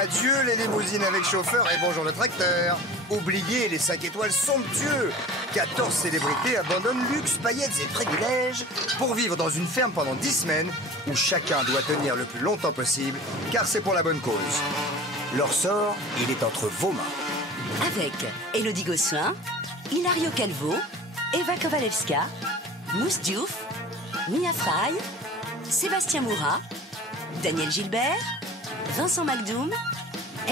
Adieu les limousines avec chauffeur et bonjour le tracteur. Oubliez les 5 étoiles somptueux. 14 célébrités abandonnent luxe, paillettes et privilèges pour vivre dans une ferme pendant 10 semaines où chacun doit tenir le plus longtemps possible car c'est pour la bonne cause. Leur sort, il est entre vos mains. Avec Élodie Gossuin, Hilario Calvo, Eva Kowalewska, Mousse Diouf, Mia Frey, Sébastien Moura, Daniel Gilbert, Vincent Macdoum,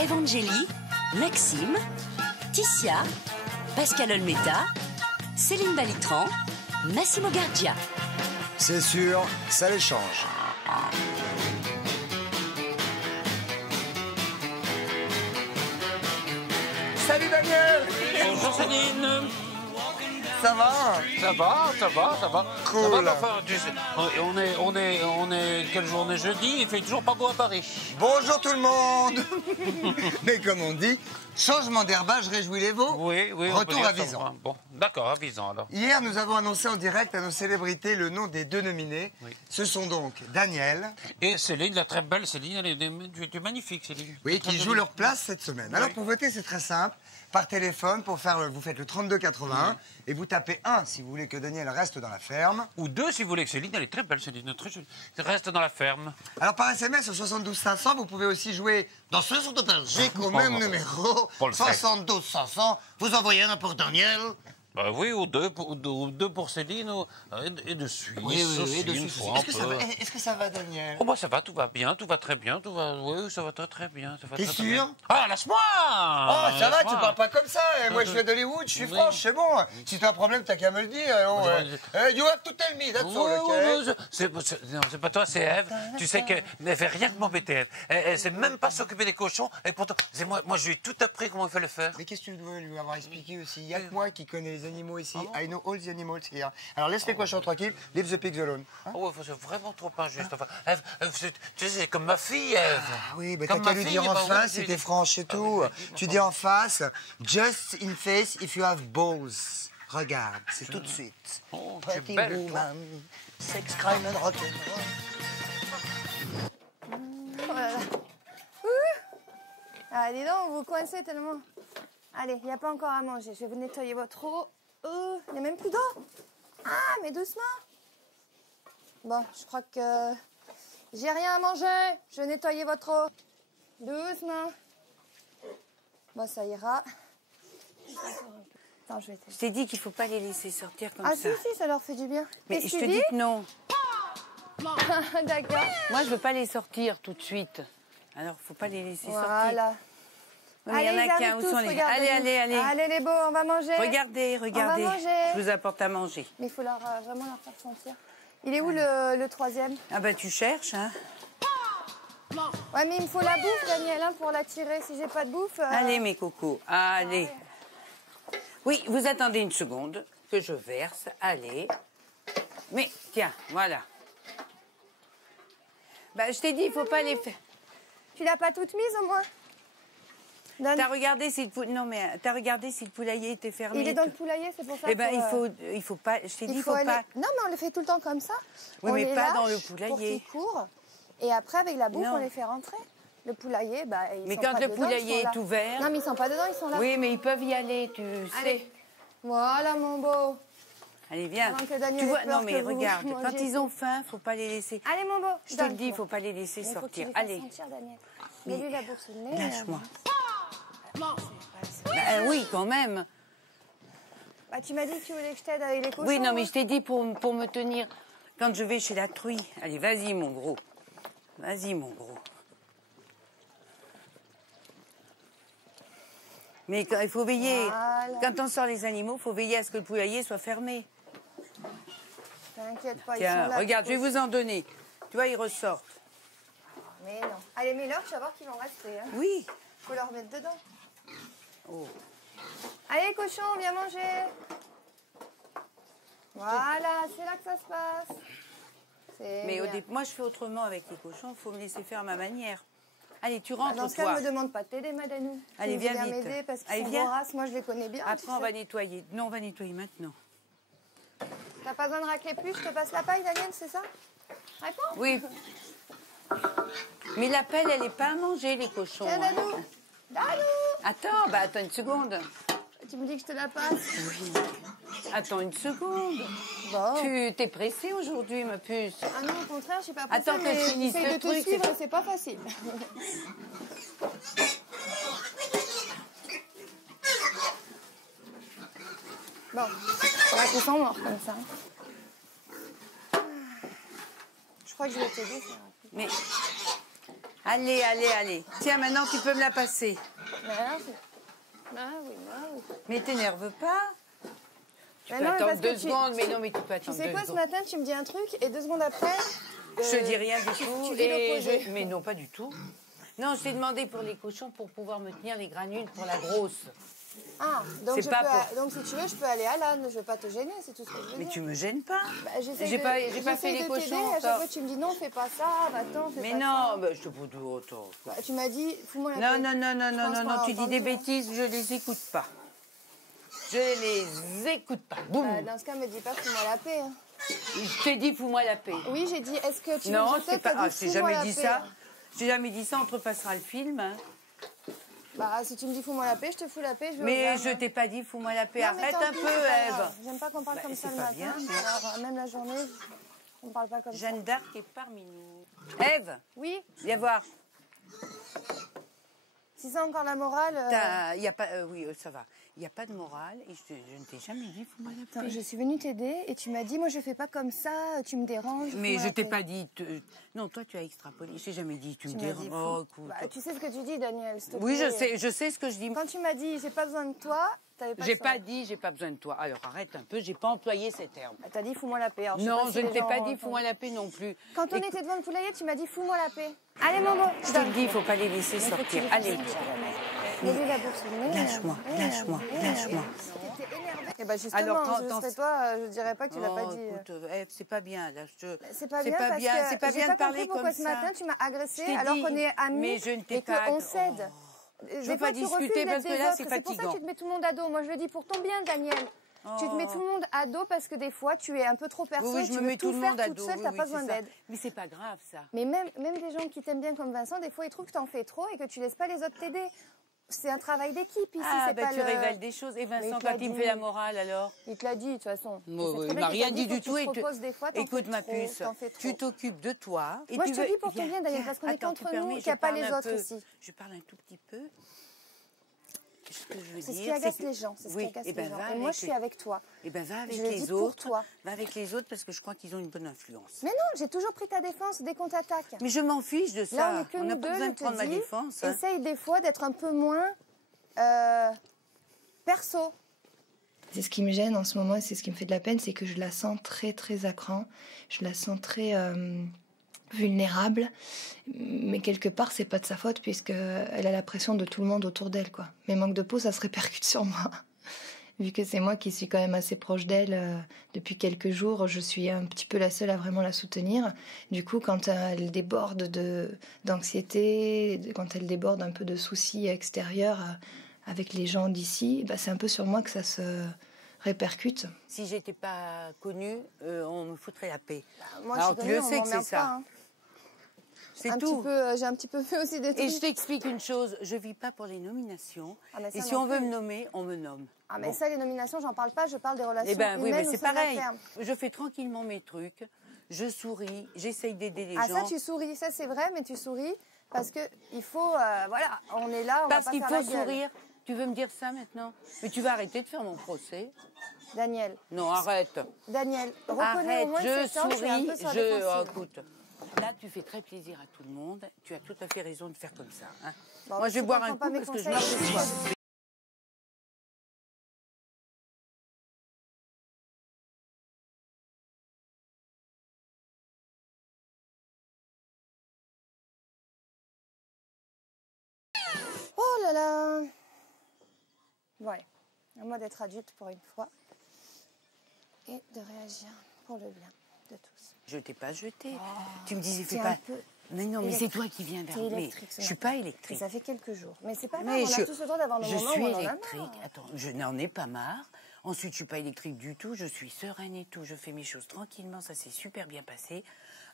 Evangélie, Maxime, Ticia, Pascal Olmeta, Céline Balitran, Massimo Gardia. C'est sûr, ça les change. Salut Daniel! Bonjour Céline. Ça va? Ça va, ça va, ça va. Cool. Ça va, mais enfin, tu sais, on est quelle journée jeudi? Il fait toujours pas beau à Paris. Bonjour tout le monde. Mais comme on dit, changement d'herbage réjouit les veaux. Oui, oui. on peut Retour dire à ça. Visan. Bon, d'accord, à Visan alors. Hier, nous avons annoncé en direct à nos célébrités le nom des 2 nominés. Oui. Ce sont donc Daniel, Et Céline, la très belle Céline, tu es magnifique Céline. oui, Très qui joue jolie. leur place cette semaine. Alors Oui. pour voter, c'est très simple. Par téléphone, vous faites le 3281 et vous tapez 1 si vous voulez que Daniel reste dans la ferme. Ou 2 si vous voulez que Céline, elle est très belle Céline, très jolie. Reste dans la ferme. Alors par SMS au 72 500, vous pouvez aussi jouer dans ce sont de Belgique au même numéro Pour le faire. 72 500. Vous envoyez un pour Daniel. Bah oui, ou deux pour Céline, et de Suisse aussi, une fois un peu. Est-ce que ça va, Daniel? Oh bah ça va, tout va bien, tout va très bien, tout va... Oui, ça va très très bien. Ça va T'es très, très sûr? bien. Ah, lâche-moi! Oh, ça va, tu Lâche-moi. parles pas comme ça. Moi, je viens d'Hollywood, je suis Oui. franche, c'est bon. Si t'as un problème, t'as qu'à me le dire. You have to tell me, that's all, Oui, okay? non, c'est pas toi, c'est Ève. Tu sais qu'elle ne fait rien que m'embêter, Ève. Elle sait même pas s'occuper des cochons, et pourtant, c'est moi je lui ai tout appris comment il fallait faire. Mais qu'est-ce que tu veux lui avoir expliqué aussi? Il y a que moi qui connais les animaux ici. I know all the animals here. Alors laisse les cochons tranquilles, leave the pigs alone. Hein? Oh, c'est vraiment trop injuste. Enfin, Ève, tu sais, c'est comme ma fille, Ève. Ah oui, mais t'as Comme qu'à ma lui fille, dire en bah face oui, si j'ai t'es dit- franche et tout. Tu dis en face, just in face if you have balls. Regarde, c'est tout de suite. Oh, tu es Pretty belle, woman, sex, crime and rock'n'roll. Oh là là. Ah, dis donc, vous vous coincez tellement. Allez, il n'y a pas encore à manger. Je vais vous nettoyer votre eau. Il n'y a même plus d'eau. Ah, mais doucement. Bon, je crois que j'ai rien à manger. Je vais nettoyer votre eau. Doucement. Bon, ça ira. Attends, je vais Je t'ai dit qu'il faut pas les laisser sortir comme Ah, ça. si, ça leur fait du bien. Mais Qu'est-ce je te que tu dis dis? que non. D'accord. Moi, je veux pas les sortir tout de suite. Alors, faut pas les laisser sortir. Voilà. Oui, il y en a qu'un. Où sont les... Allez. Allez, les beaux, on va manger. Regardez. manger. Je vous apporte à manger. Mais il faut vraiment leur faire sentir. Il est où le troisième? Ah bah, tu cherches, hein. Ouais, mais il me faut la bouffe, Daniel, hein, pour l'attirer. Si j'ai pas de bouffe... Allez, mes cocos, allez. Oui, vous attendez une seconde que je verse. Allez. Mais, tiens, voilà. Bah, je t'ai dit, il faut pas les faire. Tu l'as pas toute mise, au moins? Donne. T'as regardé si le non mais t'as regardé si le poulailler était fermé. Il est dans le poulailler, c'est pour ça Eh ben que... il faut pas. Je t'ai dit il faut aller... pas. Non, mais on le fait tout le temps comme ça. Oui, on mais les pas lâche dans le pour poulailler. qu'ils courent. Et après, avec la bouffe, Non. on les fait rentrer. Le poulailler, bah, ils Mais sont quand pas le dedans, poulailler ils sont est là. ouvert. Non, mais ils sont pas dedans, ils sont là. Oui, mais ils peuvent y aller, tu sais. Allez. Voilà, mon beau. Allez, viens. Avant que Daniel Tu vois, ait peur non mais que vous regarde, mangiez. quand ils ont faim, faut pas les laisser. Allez, mon beau. Je te le dis, il faut pas les laisser Mais faut que tu sortir. les fasses Allez. sentir, Daniel. Mais Mets-lui la bouffe sous le nez. Lâche-moi. Ben oui, quand même. Bah, tu m'as dit que tu voulais que je t'aide avec les cochons. Oui, non, mais hein. je t'ai dit pour me tenir quand je vais chez la truie. Allez, vas-y, mon gros. Vas-y, mon gros. Mais il faut veiller. Voilà. Quand on sort les animaux, il faut veiller à ce que le poulailler soit fermé. T'inquiète pas, ils Tiens, sont là. regarde, je les vais vous en donner. Tu vois, ils ressortent. cochons. Mais non. Allez, mets-leur, tu vas voir qu'ils vont rester. Hein. Oui. Faut leur mettre dedans. Oh. Allez, cochon, viens manger. Voilà, c'est là que ça se passe. C'est Mais bien. moi, je fais autrement avec les cochons. Il faut me laisser faire à ma manière. Allez, tu rentres, Dans ce cas, toi. ne me demande pas de t'aider, Madanou. Allez, Tu veux viens vite. m'aider parce qu'ils Allez, sont viens. voraces. Moi, je les connais bien. tu Après, on sais. va nettoyer. Non, on va nettoyer maintenant. T'as pas besoin de racler plus, je te passe la paille, Daniel, c'est ça? Réponds. Oui. Mais la pelle, elle n'est pas à manger, les cochons. Tiens, hein. Dadou. Dadou. Attends une seconde. Tu me dis que je te la passe? Oui. Attends une seconde. Bon. Tu t'es pressée aujourd'hui, ma puce. Ah non, au contraire, je suis pas pressée, Attends qu'elle mais finisse j'essaie le de te truc. suivre, c'est pas facile. Bon, on va qu'ils sont morts comme ça. Je crois que je vais t'aider, ça. Mais. Allez. Tiens, maintenant, tu peux me la passer. Ah oui. Mais t'énerve pas. Tu Mais peux non, mais attendre parce que 2 secondes, mais non, mais tu peux Tu attendre sais 2 quoi, ce secondes. matin, tu me dis un truc, et 2 secondes après... Je te dis rien du tout. tu dis l'opposé. Mais non, pas du tout. Non, je t'ai demandé pour les cochons pour pouvoir me tenir les granules pour la grosse. Ah, donc, C'est pas donc si tu veux, je peux aller à l'âne, je vais pas te gêner, c'est tout ce que je veux Mais dire. tu me gênes pas. Bah, j'essaie J'ai de- pas fait j'essaie les de cochons t'aider, à chaque encore. fois tu me dis non, fais pas ça, va-t'en, fais Mais pas non, ça. bah, je te peux dire autant. Bah, tu m'as dit, fous-moi la Non, paix. non, non, non, Je non, pense non, qu'on non, a tu dis entendu, des hein. bêtises, je les écoute pas. Je les écoute pas. Boum. Bah, dans ce cas, me dis pas fous-moi la paix. Hein. Je t'ai dit, fous-moi la paix. Oui, j'ai dit, est-ce que tu veux Non, que je c'est t'aide, pas. t'as Ah, dit, j'ai fous-moi jamais la dit paix, ça. hein. J'ai jamais dit ça, on te repassera le film. Hein. Bah, si tu me dis fous-moi la paix, je te fous la paix, je vais au Mais grave, je hein. t'ai pas dit, fous-moi la paix. Non, mais Arrête tant un pis, peu, c'est pas Ève. grave. J'aime pas qu'on parle Bah, comme ça c'est le pas matin. bien, mais- Alors, même la journée, on parle pas comme ça. Jeanne d'Arc est parmi nous. Ève, Oui, viens voir. si c'est encore la morale... Y a pas, oui, ça va. Il n'y a pas de morale et je ne t'ai jamais dit, fous-moi la Attends, paix. je suis venue t'aider et tu m'as dit, moi je fais pas comme ça, tu me déranges. Mais fous-moi je la t'ai paix. pas dit. Non, toi, tu as extrapolé. Je t'ai jamais dit, tu me Tu m'as déranges. dit, Oh, écoute. Bah, tu sais ce que tu dis, Daniel, s'il te Oui, plaît. je sais ce que je dis. Quand tu m'as dit, j'ai pas besoin de toi, t'avais pas J'ai de pas choix. dit, j'ai pas besoin de toi. Alors arrête un peu, j'ai pas employé ces termes. Bah, t'as dit, fous-moi la paix. Alors, sais Non, si je ne les t'ai gens pas ont dit, entendu. fous-moi la paix non plus. Quand on Écoute, était devant le poulailler, tu m'as dit, fous-moi la paix. Allez, Momo, je te le dis, il faut pas les laisser sortir. Allez, Mets-lui la bourse. lâche-moi, lâche-moi, lâche-moi. T'étais énervée. Et bah justement, Alors, je serais toi, je dirais pas que tu l'as pas Oh, dit. écoute, Ève, c'est pas bien. Là, C'est pas bien parce que c'est pas j'ai bien pas de parler compris pourquoi comme ce ça. matin tu m'as agressée Je t'ai alors dit, qu'on est amis mais je ne t'ai et pas qu'on ag- s'aide. Je veux Des pas fois, tu refuses discuter d'être parce que des là, autres. c'est C'est pour ça que fatigant. tu te mets tout le monde à dos. Moi, je le dis pour ton bien, Daniel. Tu te mets Oh. tout le monde à dos parce que des fois, tu es un peu trop perso. Oui, et je tu me veux mets tout le faire monde à toute dos. seule, Oui, t'as oui, pas c'est besoin ça. d'aide. Mais c'est pas grave, ça. Mais même des gens qui t'aiment bien comme Vincent, des fois, ils trouvent que t'en fais trop et que tu laisses pas les autres t'aider. C'est un travail d'équipe ici. Ah, c'est ben pas tu le... révèles des choses. Et Mais Vincent, il te l'a quand il me dit. fait la morale, alors Il te l'a dit, de toute façon. Oui, Il sait oui, très il bien m'a qu'il rien t'a dit faut du que tout. Tu Et te reposes des fois, t'en écoute, fais ma trop, puce, t'en fais trop. tu t'occupes de toi. Et Moi, tu je te veux- dis pour ton Viens, bien, Daniel, viens. parce qu'on est Attends, qu'entre tu permets, nous, je qu'il n'y a pas parle les un autres peu. ici. Je parle un tout petit peu. Ce que je veux C'est ce dire, qui agace que- les gens. C'est ce Oui, qui agace eh ben, les gens. va Et moi, avec je suis les- avec toi. Eh ben, va avec Je le les dis pour autres. toi. Va avec les autres parce que je crois qu'ils ont une bonne influence. Mais non, j'ai toujours pris ta défense dès qu'on t'attaque. Mais je m'en fiche de ça. Là, on n'est que n'a nous pas deux, besoin je de prendre te ma dis. défense. Hein. Essaye des fois d'être un peu moins perso. C'est ce qui me gêne en ce moment et c'est ce qui me fait de la peine, c'est que je la sens très très à cran. Je la sens très vulnérable. Mais quelque part, c'est pas de sa faute puisqu'elle a la pression de tout le monde autour d'elle, quoi. Mes manques de peau, ça se répercute sur moi. Vu que c'est moi qui suis quand même assez proche d'elle depuis quelques jours, je suis un petit peu la seule à vraiment la soutenir. Du coup, quand elle déborde d'anxiété, quand elle déborde un peu de soucis extérieurs avec les gens d'ici, bah, c'est un peu sur moi que ça se répercute. Si j'étais pas connue, on me foutrait la paix. Moi, Alors, tu le sais que c'est ça. C'est tout. J'ai un petit peu fait aussi des Et trucs. je t'explique une chose, je vis pas pour les nominations. Ah, mais ça Et si non on veut plus. me nommer, on me nomme. Ah, mais Bon. ça, les nominations, j'en parle pas, je parle des relations Eh ben oui, humaines mais au c'est sein de la pareil. ferme. Je fais tranquillement mes trucs, je souris, j'essaye d'aider les Ah, gens. ça, tu souris, ça c'est vrai, mais tu souris parce que il faut, voilà, on est là, on Parce va pas qu'il faire faut la gueule. sourire. Tu veux me dire ça maintenant? Mais tu vas arrêter de faire mon procès. Daniel, Non, arrête. Daniel, reconnais Arrête, au moins que je c'est temps, tu es un souris, peu sur la oh, défensive. écoute. Là, tu fais très plaisir à tout le monde. Tu as tout à fait raison de faire comme ça. Hein. Bon, Moi, si je vais tu boire un comprends coup pas mes parce que je conseils, marche de soif. Oh là là. Bon, allez, à moi d'être adulte pour une fois et de réagir pour le bien de tous. Je t'ai pas jeté. Tu me disais, fais T'es pas. un peu Mais non, mais c'est électrique. toi qui viens vers T'es moi. Mais électrique, ce je suis matin. pas Et électrique. ça fait quelques jours. Mais c'est pas grave, Mais on a tous le droit d'avoir nos je moments suis où on en a électrique. marre. Attends, je n'en ai pas marre. Ensuite, je suis pas électrique du tout. Je suis sereine et tout. Je fais mes choses tranquillement. Ça s'est super bien passé.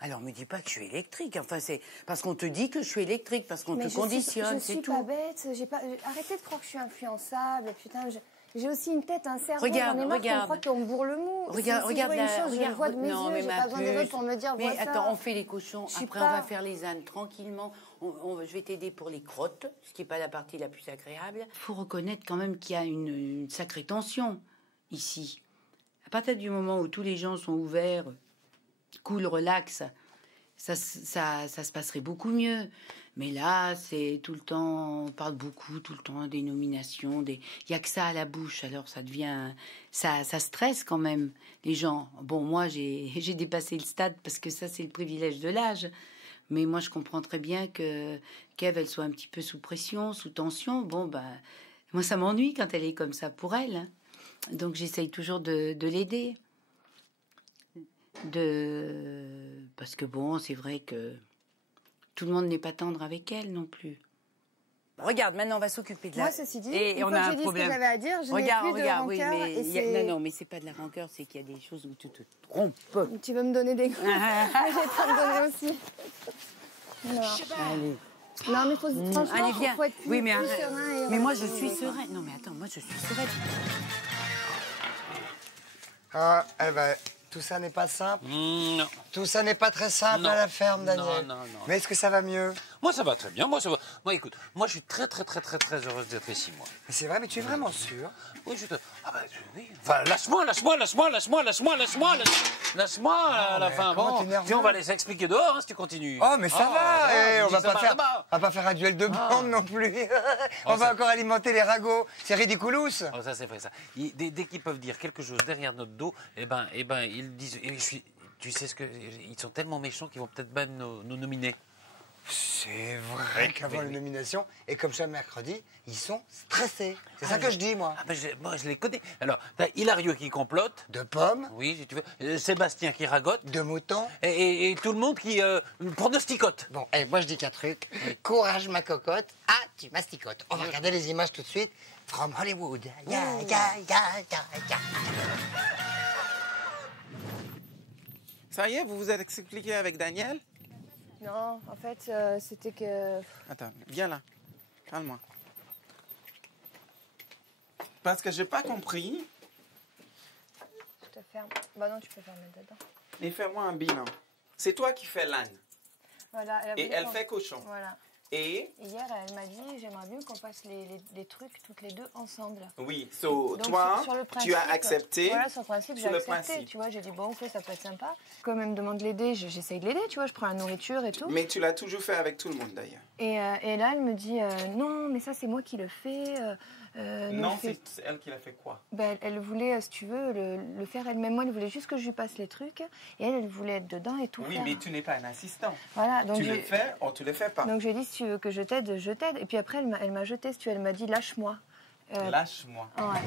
Alors, me dis pas que je suis électrique. Enfin, c'est parce qu'on te dit que je suis électrique, parce qu'on te conditionne, c'est tout. Je suis pas bête. Arrêtez de croire que je suis influençable. Putain, j'ai aussi une tête, un cerveau. Regarde, j'en ai marre regarde. qu'on croit qu'on me bourre le mou. Regarde, si regarde je vois une chose, je regarde. le vois de mes Non, yeux. mais J'ai ma pas besoin des puce. autres pour me dire, Mais vois ça. attends, on fait les cochons. Je suis Après, on va pas- faire les ânes tranquillement. Je vais t'aider pour les crottes, ce qui n'est pas la partie la plus agréable. Il faut reconnaître quand même qu'il y a une sacrée tension ici. À partir du moment où tous les gens sont ouverts, cool, relax, ça se passerait beaucoup mieux. Mais là, c'est tout le temps, on parle beaucoup, tout le temps des nominations, il n'y a que ça à la bouche, alors ça devient, ça stresse quand même les gens. Bon, moi, j'ai dépassé le stade parce que ça, c'est le privilège de l'âge. Mais moi, je comprends très bien que Kev, elle soit un petit peu sous pression, sous tension. Bon, bah, moi, ça m'ennuie quand elle est comme ça pour elle, hein. Donc, j'essaye toujours de l'aider. Parce que bon, c'est vrai que tout le monde n'est pas tendre avec elle non plus. Regarde, maintenant on va s'occuper de la... Moi, ceci dit, et une on fois a que un j'ai dit problème. ce que j'avais à dire, je n'ai plus de rancœur. Oui, mais et c'est- non, mais c'est pas de la rancœur, c'est qu'il y a des choses où tu te trompes. Tu veux me donner des coups. Je vais te en donner aussi. Non, Allez, non mais franchement, allez, viens. faut être plus, Oui, mais plus arrête. serein. Et Mais moi, je relaxé, suis quoi. sereine. Non, mais attends, moi, je suis sereine. Ah, eh ben, tout ça n'est pas simple. Non. Tout ça n'est pas très simple Non. à la ferme, Daniel. Non. Mais est-ce que ça va mieux? Moi, ça va très bien. Moi, ça va. Moi, écoute, moi, je suis très heureuse d'être ici, moi. Mais c'est vrai, mais tu es vraiment sûr? Oui, Ah, bah, oui. Enfin, lâche-moi à la mais fin. comment Bon, t'es nerveux? puis on va les expliquer dehors, hein, si tu continues. Oh, mais ça va, ouais, on dis va ça pas faire, là-bas. on va pas faire un duel de bande non plus. On va ça- encore alimenter les ragots. C'est ridiculous. Oh, ça, c'est vrai, ça. Dès qu'ils peuvent dire quelque chose derrière notre dos, eh ben, ils disent. Tu sais ce que. Ils sont tellement méchants qu'ils vont peut-être même nous nominer. C'est vrai qu'avant oui, les oui. nominations, et comme chaque mercredi, ils sont stressés. C'est ça que je dis, moi. Ah, ben, moi, je les connais. Alors, t'as Hilario qui complote. De pommes, Oui, si tu veux. Sébastien qui ragote. de moutons. Et tout le monde qui pronosticote. Bon, moi je dis qu'un truc. Courage, ma cocotte. Ah, tu masticotes. On va regarder les images tout de suite. From Hollywood. Ya. Ça y est, vous vous êtes expliqué avec Daniel? Non, en fait, c'était que... Attends, viens là. Calme-moi. Parce que j'ai pas compris. Je te ferme. Bah non, tu peux fermer dedans. Mais fais-moi un bilan. C'est toi qui fais l'âne. Voilà, Et voulu elle qu'on- fait cochon. Voilà. Et Hier, elle m'a dit, j'aimerais bien qu'on fasse les trucs toutes les deux ensemble. oui, so, Donc, toi, sur le tu as principe, accepté. Voilà, sur le principe, j'ai sur le accepté. principe. Tu vois, j'ai dit, bon, ok, ça peut être sympa. Comme elle me demande de l'aider, j'essaye de l'aider, tu vois, je prends la nourriture et tout. Mais tu l'as toujours fait avec tout le monde d'ailleurs. Et là, elle me dit, non, mais ça, c'est moi qui le fais. ne Non, le fais- c'est elle qui l'a fait quoi? Ben, elle voulait, si tu veux, le faire elle-même. Moi, elle voulait juste que je lui passe les trucs. Et elle voulait être dedans et tout Oui, faire. mais tu n'es pas un assistant. Voilà, donc Tu le j'ai- fais ou tu le fais pas. Donc, je lui ai dit, si tu veux que je t'aide, je t'aide. Et puis après, elle m'a jeté, si tu veux, elle m'a dit, lâche-moi. Lâche-moi. Ouais.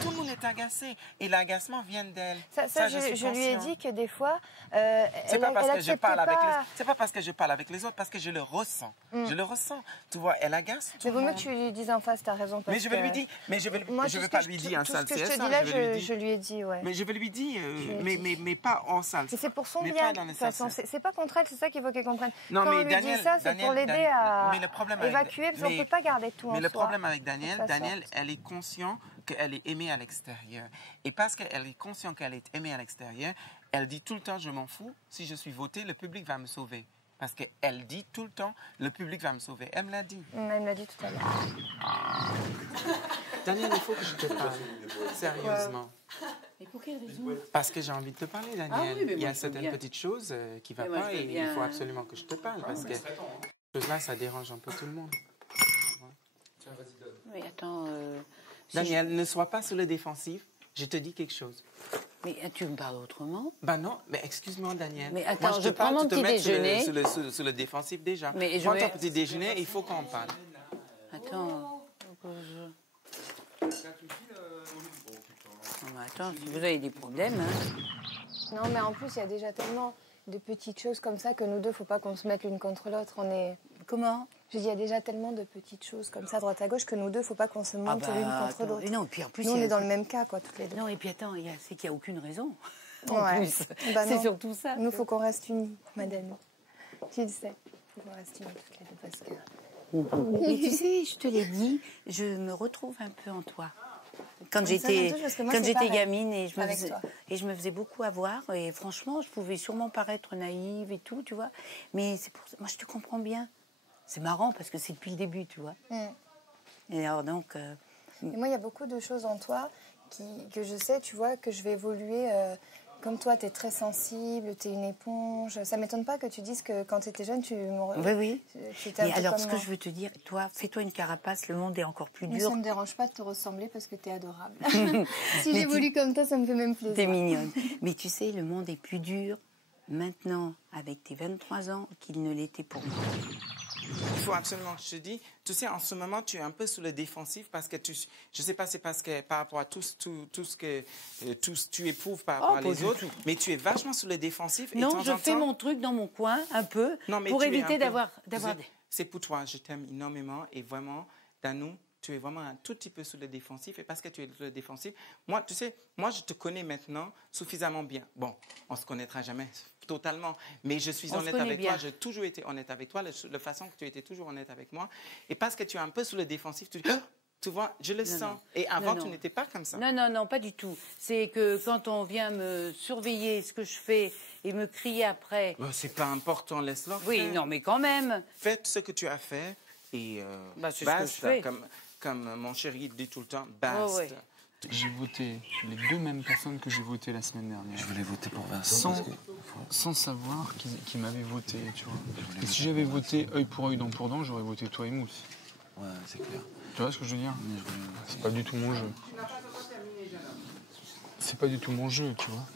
Tout le monde est agacé. Et l'agacement vient d'elle. Ça, je suis je lui ai conscient. dit que des fois, C'est elle, pas parce elle que je acceptait parle avec pas. les... C'est pas parce que je parle avec les autres, parce que je le ressens. Je le ressens. Tu vois, elle agace tout Mais le vaut mieux monde. que tu lui dises en face, t'as raison. Mais je vais lui dire, mais je vais, Moi, je tout vais ce pas que lui je- dire en tout salle ce que je te CSA, dis là, je vais lui je dire. lui ai dit, ouais. Mais je vais lui dire, lui ai dit. mais pas en salle. Mais c'est pour son mais bien. Pas De dans les toute façon, salles. c'est pas contre elle, c'est ça qu'il faut qu'elle comprenne. Non, Quand mais on lui Daniel- dit ça, c'est Daniel- pour l'aider Daniel- à mais le problème avec- évacuer, parce qu'on mais- peut pas garder tout en Mais le soi. problème avec Daniel, Faut que ça Daniel, sorte. elle est consciente qu'elle est aimée à l'extérieur. Et parce qu'elle est consciente qu'elle est aimée à l'extérieur, elle dit tout le temps, je m'en fous, si je suis votée, le public va me sauver. Parce qu'elle dit tout le temps, le public va me sauver. Elle me l'a dit. Elle me l'a dit tout à l'heure. Daniel, il faut que je te parle. Sérieusement. Mais pour quelle raison? Parce que j'ai envie de te parler, Daniel. Ah oui, mais il y moi, a je veux certaines bien. petites choses qui ne Mais vont moi, pas je veux et bien. il faut absolument que je te parle. Parce que ces choses-là, ça dérange un peu tout le monde. Mais attends, si Daniel, ne sois pas sur le défensif. Je te dis quelque chose. mais tu me parles autrement? Ben non, mais excuse-moi, Daniel. Mais attends, Moi, je te parle, prends tu mon te petit mets déjeuner. Sur le défensif déjà. Mais je Prends vais- ton petit déjeuner, il faut qu'on parle. Attends. Non, mais attends, si vous avez des problèmes, hein. Non, mais en plus, il y a déjà tellement de petites choses comme ça que nous deux, faut pas qu'on se mette l'une contre l'autre. On est... Comment? Je dis, il y a déjà tellement de petites choses comme ça, droite à gauche, que nous deux, faut pas qu'on se monte l'une contre attends. l'autre. Et non, puis en plus, Nous, on il y a- est dans le même cas, quoi, toutes les deux. Non, et puis attends, c'est qu'il n'y a aucune raison. En Ouais. plus, Bah c'est non. surtout ça. Nous, faut qu'on reste unis, madame. Tu le sais. Faut qu'on reste unis toutes les deux parce que... Mais tu sais, je te l'ai dit, je me retrouve un peu en toi. Quand Mais ça me touche parce que moi, c'est j'étais pareil, gamine et avec toi. je me faisais beaucoup avoir et franchement, je pouvais sûrement paraître naïve et tout, tu vois. Mais c'est pour ça, moi je te comprends bien. C'est marrant parce que c'est depuis le début, tu vois. Et alors donc, Et moi, il y a beaucoup de choses en toi que je sais, tu vois, que je vais évoluer. Comme toi, tu es très sensible, tu es une éponge. Ça m'étonne pas que tu dises que quand tu étais jeune, tu m'aurais. oui. Tu étais un Mais peu alors, comme ce que moi. je veux te dire, toi, fais-toi une carapace, le monde est encore plus Mais dur. ça me dérange pas de te ressembler parce que tu es adorable. Si j'évolue comme toi, ça me fait même plaisir. T'es mignonne. Mais tu sais, le monde est plus dur maintenant avec tes 23 ans qu'il ne l'était pour moi. Il faut absolument, je te dis, tu sais, en ce moment, tu es un peu sous le défensif parce que je sais pas, c'est parce que par rapport à tout ce que tu éprouves par rapport à pas les du autres, tout. mais tu es vachement sous le défensif. Et de Non, temps je en fais temps- mon truc dans mon coin, un peu, Non, mais pour tu es éviter un peu- d'avoir... C'est pour toi, je t'aime énormément et vraiment, Danou, tu es vraiment un tout petit peu sous le défensif et parce que tu es sous le défensif, moi, tu sais, moi, je te connais maintenant suffisamment bien. Bon, on se connaîtra jamais totalement, mais je suis On se honnête connaît avec bien. toi, j'ai toujours été honnête avec toi, la façon que tu étais toujours honnête avec moi. Et parce que tu es un peu sous le défensif, tu vois, je le sens. non. Et avant, Non, tu non. n'étais pas comme ça. Non, pas du tout. C'est que quand on vient me surveiller ce que je fais et me crier après... Bah, c'est pas important, laisse-leur Oui, faire. non, mais quand même. Faites ce que tu as fait et Bah, c'est ce que basta. je fais. Comme mon chéri dit tout le temps, basta. ouais. J'ai voté les deux mêmes personnes que j'ai voté la semaine dernière. Je voulais voter pour Vincent. Sans, sans savoir qu'ils m'avaient voté, tu vois. Et si j'avais voté œil pour œil, dent pour dent, j'aurais voté toi et Mousse. Ouais, c'est clair. Tu vois ce que je veux dire? C'est pas du tout mon jeu. C'est pas du tout mon jeu, tu vois.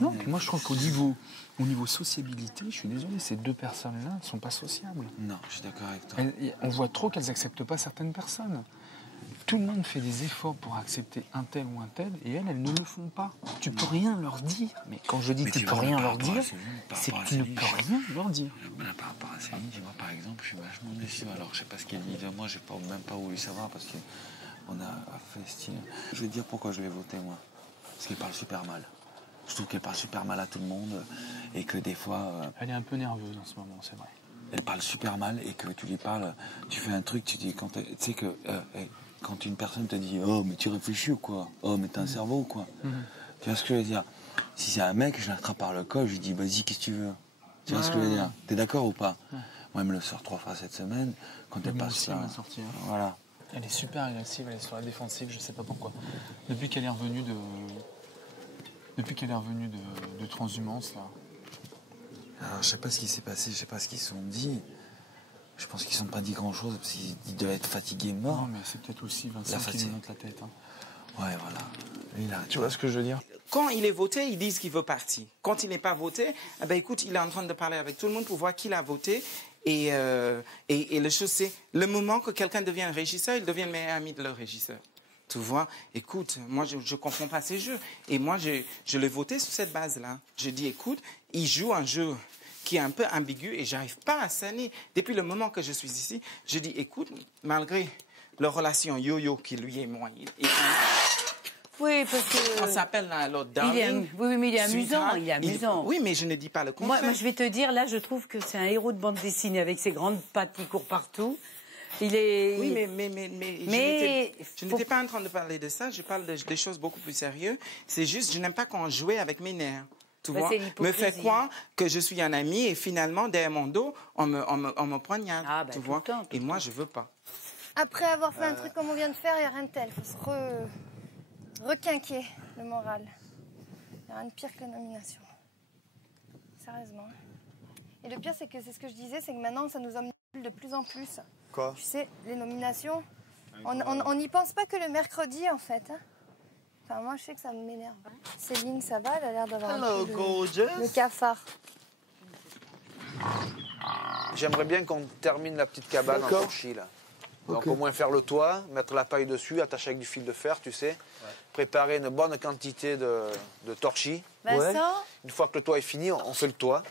Non, puis moi je trouve qu'au niveau sociabilité, je suis désolé, ces deux personnes-là ne sont pas sociables. Non, je suis d'accord avec toi. On voit trop qu'elles n'acceptent pas certaines personnes. Tout le monde fait des efforts pour accepter un tel ou un tel, et elles ne le font pas. Tu peux rien leur dire. Mais quand je dis Mais tu tu peux vois, rien par leur rapport à dire, Céline, par c'est rapport que à tu ne Céline, peux rien leur dire. Là, par rapport à Céline, moi par exemple, je suis vachement déçu. Alors, je sais pas ce qu'il dit de moi, j'ai même pas voulu savoir parce qu'on a fait style. Je vais te dire pourquoi je vais voter, moi. Parce qu'elle parle super mal. Je trouve qu'elle parle super mal à tout le monde et que des fois, Elle est un peu nerveuse en ce moment, c'est vrai. elle parle super mal et que tu lui parles, tu fais un truc, tu dis, tu sais que quand une personne te dit, oh, mais tu réfléchis ou quoi? Oh, mais t'as un cerveau ou quoi? Tu vois ce que je veux dire? Si c'est un mec, je l'attrape par le col, je lui dis, vas-y, qu'est-ce que tu veux? Tu vois ce que je veux dire? T'es d'accord ou pas? Moi, elle me le sort 3 fois cette semaine. Quand elle Moi passe aussi, ça. elle m'a sorti, hein. Voilà. Elle est super agressive, elle est sur la défensive, je sais pas pourquoi. Depuis qu'elle est revenue de transhumance, là. Alors, je sais pas ce qui s'est passé, je sais pas ce qu'ils se sont dit. Je pense qu'ils ne sont pas dit grand-chose parce qu'ils devaient être fatigués, morts. Non, mais c'est peut-être aussi Vincent La qui fatigue. lui monte la tête. Hein. Ouais, voilà. Lui, là, Tu vois ce que je veux dire? Quand il est voté, ils disent qu'il veut partir. Quand il n'est pas voté, eh ben, écoute, il est en train de parler avec tout le monde pour voir qui l'a voté. Et la chose, c'est le moment que quelqu'un devient régisseur, il devient le meilleur ami de leur régisseur. Tu vois, écoute, moi, je ne comprends pas ces jeux. Et moi, je l'ai voté sur cette base-là. Je dis, écoute, il joue un jeu qui est un peu ambigu et j'arrive pas à cerner. Depuis le moment que je suis ici, je dis, écoute, malgré leur relation yo-yo qui lui et moi, Oui, parce que... on s'appelle l'un à l'autre Il est darling. oui, mais il est amusant, sweetheart. il est amusant. Oui, mais je ne dis pas le contraire. Moi, je vais te dire, là, je trouve que c'est un héros de bande dessinée avec ses grandes pattes qui courent partout. Il est... Oui, mais je faut- n'étais pas en train de parler de ça. Je parle des choses beaucoup plus sérieuses. C'est juste, je n'aime pas quand on joue avec mes nerfs. Tu Bah, vois, c'est me l'hypocrisie. fait croire que je suis un ami et finalement, derrière mon dos, on me poignarde. Ah, bah, tu tout vois. le temps, tout Et le moi, je veux pas. Après avoir fait un truc comme on vient de faire, il n'y a rien de tel. Il faut se requinquer le moral. Il n'y a rien de pire que la nomination. Sérieusement. Et le pire, c'est que c'est ce que je disais, c'est que maintenant, ça nous omnibule de plus en plus. Quoi? Tu sais, les nominations, on n'y pense pas que le mercredi, en fait. Hein. Enfin, moi, je sais que ça m'énerve. Céline, ça va? Elle a l'air d'avoir un peu le cafard. J'aimerais bien qu'on termine la petite cabane en torchis, là. Donc au moins faire le toit, mettre la paille dessus, attacher avec du fil de fer, tu sais. Préparer une bonne quantité de torchis. Vincent, Une fois que le toit est fini, on fait le toit.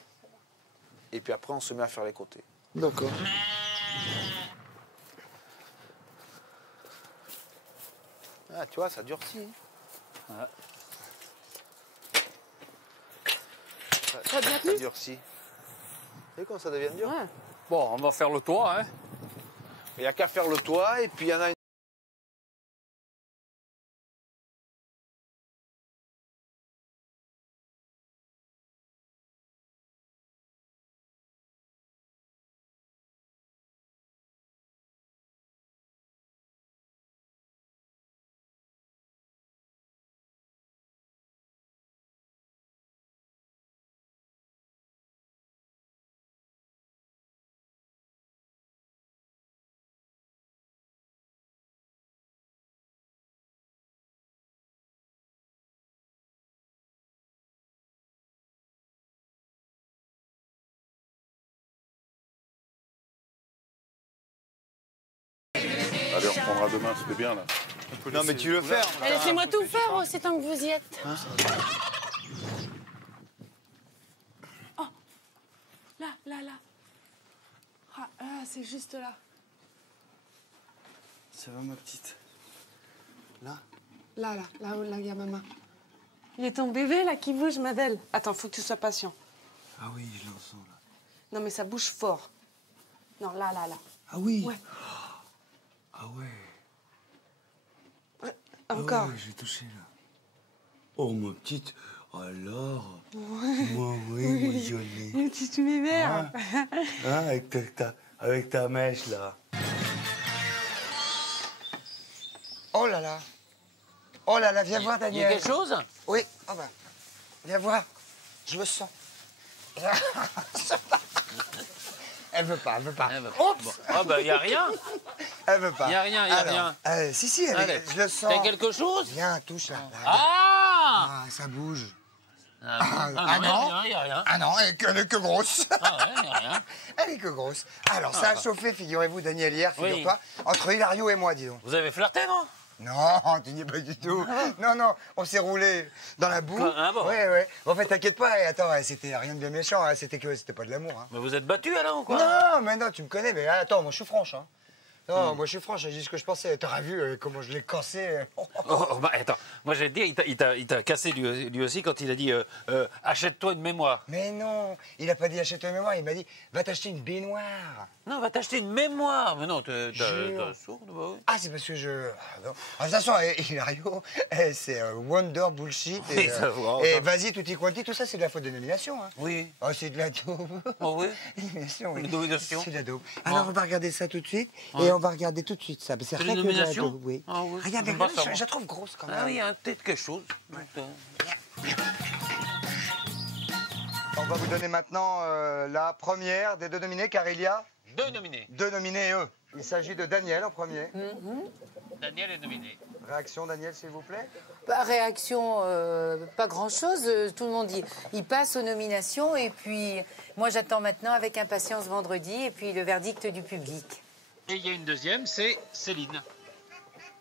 Et puis après, on se met à faire les côtés. D'accord. Ah, tu vois, ça durcit. Ça a bien tenu? durcit. Vous voyez comment ça devient dur? Ouais. Bon, on va faire le toit, hein. Il n'y a qu'à faire le toit et puis il y en a une. Allez, on reprendra demain, c'était bien là. Non, mais tu le fais. Laissez-moi tout faire aussi tant que vous y êtes. Oh, là. Ah, c'est juste là. Ça va, ma petite? Là? Là, il y a maman. Il est ton bébé, là, qui bouge, ma belle. Attends, faut que tu sois patient. Ah oui, je l'entends, là. Non, mais ça bouge fort. Non, là. Ah oui? Ouais. Ah ouais. Encore. Ah ouais, j'ai touché, là. Oh, ma petite, alors? Moi, oui, jolie. Le petit bébé. Hein, avec ta mèche, là. Oh là là. Oh là là, viens voir, Daniel. Il y a quelque chose? Oui, oh bah. Viens voir. Je le sens. Elle veut pas. Oups. Ah bah, il n'y a rien. Elle veut pas. Il y a rien. Si, Allez. je le sens. T'as quelque chose? Viens, touche là. Ah! Ah, ça bouge. Non, il n'y a rien. Ah non, elle est que grosse. Ah ouais, il n'y a rien. Elle est que grosse. Alors, ça a chauffé, figurez-vous, Daniel, hier, figure-toi, entre Hilario et moi, dis donc. Vous avez flirté, non? Non, tu n'y es pas du tout. Non, on s'est roulé dans la boue. Ah bon? Ouais. En fait, t'inquiète pas, attends, c'était rien de bien méchant, hein, c'était pas de l'amour. Hein. Mais vous êtes battu alors ou quoi? Non, mais non, tu me connais, mais attends, moi je suis franche. Hein. Non, moi je suis franche, j'ai dit ce que je pensais. T'aurais vu comment je l'ai cassé. Bah attends, moi j'ai dit, il t'a cassé lui aussi quand il a dit achète-toi une mémoire. Mais non, il a pas dit achète-toi une mémoire, il m'a dit va t'acheter une baignoire. Non, va t'acheter une mémoire. Mais non, t'es sourde, bah oui. Ah, c'est parce que je. Ah, non. Ah, de toute façon, Hilario, c'est Wonder Bullshit. Oui, ça va, et vas-y, tutti quanti, tout ça, c'est de la faute de nomination. Hein. Oui. Oh, c'est de la dope. Oh oui. Nomination, oui. Une nomination. C'est de la dope. Alors, on va regarder ça tout de suite. Et on va regarder tout de suite ça. C'est rien une que de la nomination? dope, oui. Ah oui. Regarde, Je veux pas savoir. je la trouve grosse quand même. Ah oui, il y a peut-être quelque chose. On va vous donner maintenant la première des deux nominés, car il y a Deux nominés. eux. Il s'agit de Daniel en premier. Daniel est nominé. Réaction, Daniel, s'il vous plaît. Bah, réaction, pas grand-chose. Tout le monde il passe aux nominations. Et puis, moi, j'attends maintenant avec impatience vendredi et puis le verdict du public. Et il y a une deuxième, c'est Céline.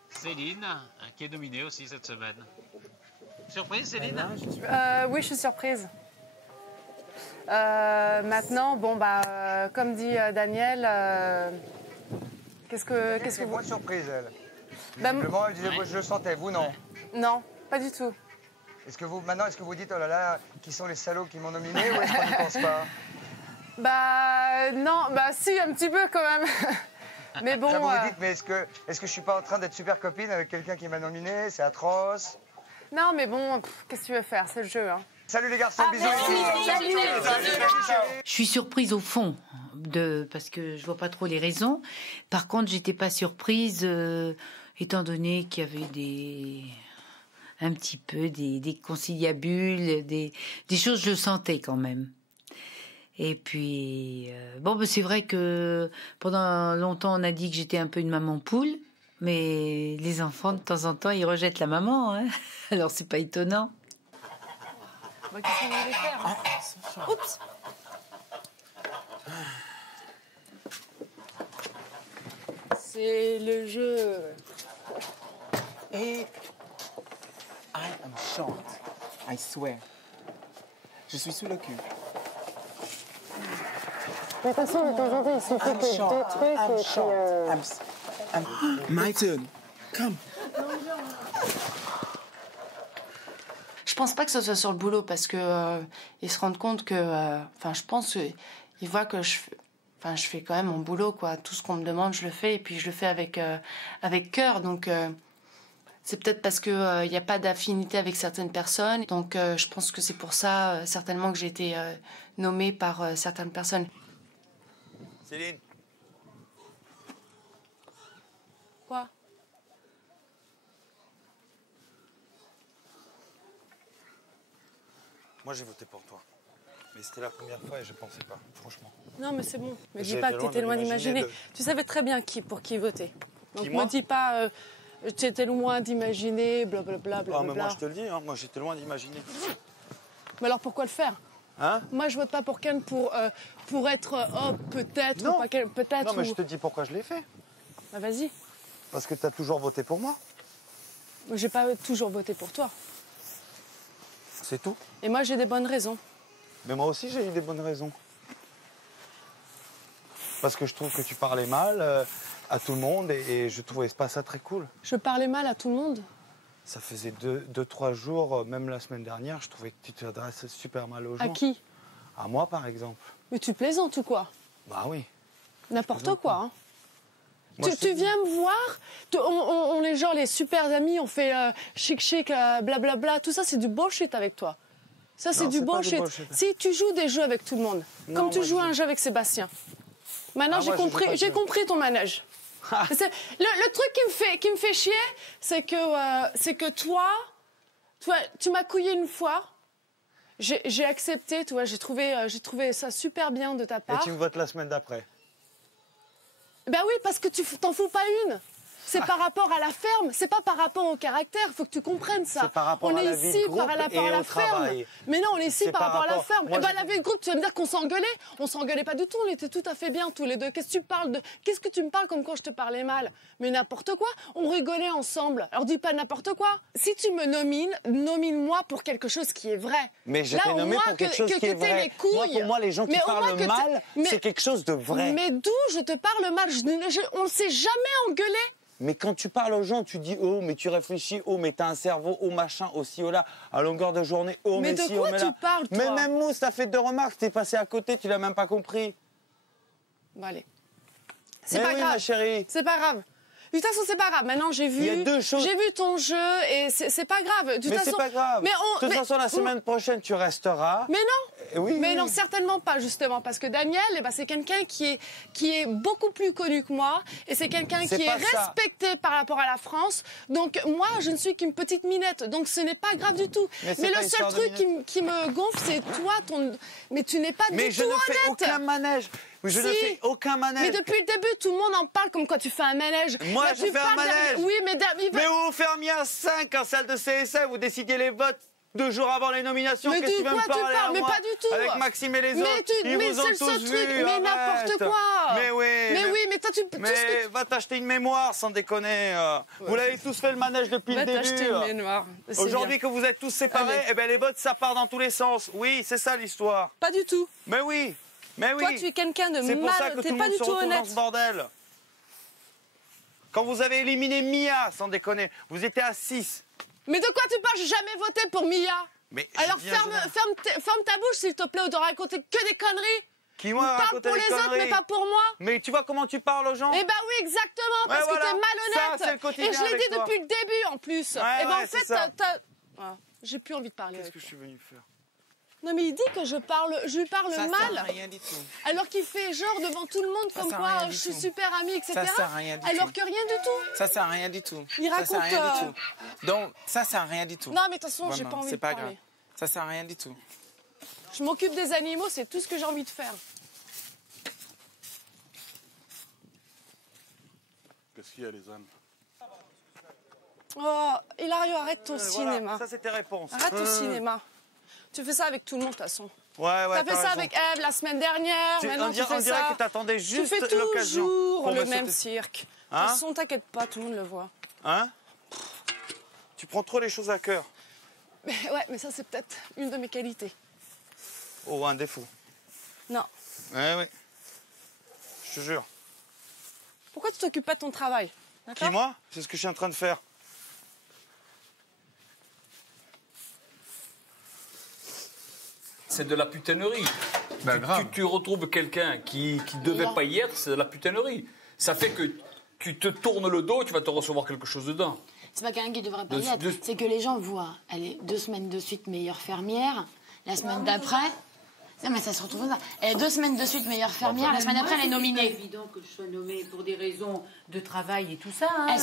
Céline, qui est nominée aussi cette semaine. Surprise, Céline? Oui, je suis surprise. Maintenant, bon, comme dit Daniel, qu'est-ce que Moi, surprise, elle. Bah, Visiblement, elle disait, moi, je le sentais, vous, non. Non, pas du tout. Est-ce que vous dites, oh là là, qui sont les salauds qui m'ont nominé, ou est-ce qu'on n'y pense pas? Non, si, un petit peu quand même. Mais bon. Ça, vous vous dites, mais est-ce que je suis pas en train d'être super copine avec quelqu'un qui m'a nominé? C'est atroce. Non, mais bon, qu'est-ce que tu veux faire? C'est le jeu, hein. Salut les garçons, bisous. Salut. Je suis surprise au fond, parce que je vois pas trop les raisons. Par contre, j'étais pas surprise, étant donné qu'il y avait un petit peu des conciliabules, des choses, je le sentais quand même. Et puis, c'est vrai que pendant longtemps, on a dit que j'étais un peu une maman poule, mais les enfants, de temps en temps, ils rejettent la maman, hein. Alors c'est pas étonnant. Qu'est-ce qu'on voulait faire? Oups. C'est le jeu. Et I am shocked. I swear. Je suis sous le cul. De toute façon, de temps en temps, il suffit que deux trucs et puis... My turn. Come. Je pense pas que ce soit sur le boulot parce que ils se rendent compte que, je pense qu'ils voient que je fais quand même mon boulot, quoi. Tout ce qu'on me demande, je le fais et puis je le fais avec cœur. Donc c'est peut-être parce que il n'y a pas d'affinité avec certaines personnes. Donc je pense que c'est pour ça certainement que j'ai été nommée par certaines personnes. Céline. Quoi? Moi, j'ai voté pour toi. Mais c'était la première fois et je pensais pas, franchement. Non, mais c'est bon. Me dis J'ai pas été que loin t'étais de loin l'imaginer d'imaginer. Tu savais très bien pour qui voter. Donc moi me dis pas tu étais loin d'imaginer, blablabla, Ah, blablabla. mais moi, je te le dis, hein, moi, j'étais loin d'imaginer. Mais alors pourquoi le faire? Hein? Moi, je vote pas pour Ken pour être peut-être Non. ou pas peut-être. Non, mais ou... je te dis pourquoi je l'ai fait. Bah vas-y. Parce que tu as toujours voté pour moi. Moi, j'ai pas toujours voté pour toi. C'est tout. Et moi, j'ai des bonnes raisons. Mais moi aussi, j'ai eu des bonnes raisons. Parce que je trouve que tu parlais mal à tout le monde et je trouvais pas ça très cool. Je parlais mal à tout le monde. Ça faisait 2-3 jours, même la semaine dernière, je trouvais que tu t'adressais super mal aux gens. À qui? À moi, par exemple. Mais tu plaisantes ou quoi? Bah oui. N'importe quoi, hein. Moi, Tu viens me voir, on est genre les super amis, on fait chic, blablabla, tout ça c'est du bullshit avec toi. Ça c'est Non, du c'est pas du bullshit. bullshit. Si tu joues des jeux avec tout le monde, Non, comme tu moi, joues je un jeu avec Sébastien. Maintenant Ah, moi, je joue pas de j'ai jeu. compris ton manège. Le truc qui me fait chier, c'est que toi, tu m'as couillé une fois. J'ai accepté, tu vois, j'ai trouvé ça super bien de ta Et part. tu me votes la semaine d'après. Ben oui, parce que tu t'en fous pas une. C'est par rapport à la ferme, c'est pas par rapport au caractère. Il faut que tu comprennes ça. C'est par rapport on à est la vie ici de groupe par rapport et à la au ferme. travail. Mais non, on est ici C'est par par rapport à la rapport- ferme. Moi, Et ben je- la vie de groupe, tu vas me dire qu'on s'engueulait? On s'engueulait pas du tout. On était tout à fait bien tous les deux. Qu'est-ce que tu parles de? Qu'est-ce que tu me parles comme quand je te parlais mal? Mais n'importe quoi. On rigolait ensemble. Alors dis pas n'importe quoi. Si tu me nomine-moi pour quelque chose qui est vrai. Mais je Là, t'ai au nommé moins pour quelque chose que qui est t'aies vrai. les couilles. Moi, pour moi, les gens qui Mais au moins parlent que mal, mais- c'est quelque chose de vrai. Mais d'où je te parle mal? On ne s'est jamais engueulé. Mais quand tu parles aux gens, tu dis oh, mais tu réfléchis, oh, mais t'as un cerveau, oh, machin, oh, ci, oh, là, à longueur de journée, oh, Mais mais de si, quoi oh, mais tu là. parles, toi? Mais même Mousse, t'as fait 2 remarques, t'es passé à côté, tu l'as même pas compris. Bon, allez. C'est Mais pas oui, grave. ma chérie. C'est pas grave. De toute façon, c'est pas grave. Maintenant, j'ai vu. Il y a 2 choses. J'ai vu ton jeu et c'est pas grave. De toute Mais façon, c'est pas grave. Mais De toute façon, la semaine prochaine, tu resteras. Mais non. Oui. Mais non, certainement pas, justement, parce que Daniel, eh ben, c'est quelqu'un qui est beaucoup plus connu que moi, et c'est quelqu'un C'est qui est pas ça. respecté par rapport à la France. Donc moi, je ne suis qu'une petite minette, donc ce n'est pas grave du tout. Mais c'est Mais pas le seul histoire de truc qui me gonfle, c'est toi, mais tu n'es pas Mais du je tout ne honnête. fais aucun manège. Je ne Si. fais aucun manège. Mais depuis le début, tout le monde en parle comme quoi tu fais un manège. Moi, Là, je tu fais un parles manège. derrière- Oui, mais Mais vous vous fermiez à 5 en salle de CSA, vous décidiez les votes 2 jours avant les nominations. Mais Qu'est-ce que de tu veux quoi me tu parler parles? à Mais moi pas du tout. Avec Maxime et les Mais autres, tu- ils mais vous c'est ont le seul tous truc. vu. Mais arrête. n'importe quoi. Mais oui. Mais oui, mais toi, Mais va t'acheter une mémoire, sans déconner. Vous l'avez tous fait le manège depuis Va le début. t'acheter une mémoire. C'est Aujourd'hui bien. que vous êtes tous séparés, Allez. eh ben les votes ça part dans tous les sens. Oui, c'est ça l'histoire. Pas du tout. Mais oui. Mais oui. Toi, tu es quelqu'un de C'est pour ça mal. que T'es tout le pas monde du se tout retrouve dans honnête. ce bordel. Quand vous avez éliminé Mia, sans déconner, vous étiez à 6. Mais de quoi tu parles? J'ai jamais voté pour Mia. Mais Alors je dis en général. ferme ta bouche, s'il te plaît, ou de raconter que des conneries. Qui moi Parle raconté pour des les autres, conneries. mais pas pour moi. Mais tu vois comment tu parles aux gens? Eh ben oui, exactement, parce voilà. que t'es Ça, malhonnête. c'est le quotidien Et je l'ai avec dit toi. depuis le début, en plus. Ouais, Eh ben ouais, en c'est fait, ça. Ah, j'ai plus envie de parler Qu'est-ce avec que je toi. suis venu faire? Non, mais il dit que je lui parle Ça mal. sert à rien du tout. Alors qu'il fait genre devant tout le monde Ça comme sert à quoi rien je du suis tout. super amie, etc. Ça sert à rien du alors tout. que rien du tout. Ça sert à rien du tout. Il Ça sert à raconte, rien du tout. Donc, ça sert à rien du tout. Non, mais de toute façon, j'ai Vraiment, pas envie c'est de pas parler. grave. Ça sert à rien du tout. Je m'occupe des animaux, c'est tout ce que j'ai envie de faire. Qu'est-ce qu'il y a, les ânes? Oh, Hilario, arrête ton Voilà, cinéma. ça c'est tes réponses. Arrête ton cinéma. Tu fais ça avec tout le monde, de toute façon. Ouais, T'as fait ça raison. avec Eve la semaine dernière, maintenant on tu dirait, fais on dirait ça. que t'attendais Tu juste fais l'occasion. toujours pour le me même sauter. cirque. De Hein? toute façon, t'inquiète pas, tout le monde le voit. Hein? Tu prends trop les choses à cœur. Mais ouais, mais ça, c'est peut-être une de mes qualités. Oh, un défaut. Non. Ouais, oui. Je te jure. Pourquoi tu t'occupes pas de ton travail? Qui, moi? C'est ce que je suis en train de faire. c'est de la putainerie. Bah, grave. Tu retrouves quelqu'un qui devait pas y être, c'est de la putainerie. Ça fait que tu te tournes le dos, tu vas te recevoir quelque chose dedans. C'est pas quelqu'un qui devrait pas y être, c'est que les gens voient, elle est 2 semaines de suite meilleure fermière, la semaine d'après... Non, mais ça se retrouve comme ça. Elle est 2 semaines de suite meilleure fermière, la semaine d'après, elle est nominée. C'est évident que je sois nommée pour des raisons de travail et tout ça. Hein,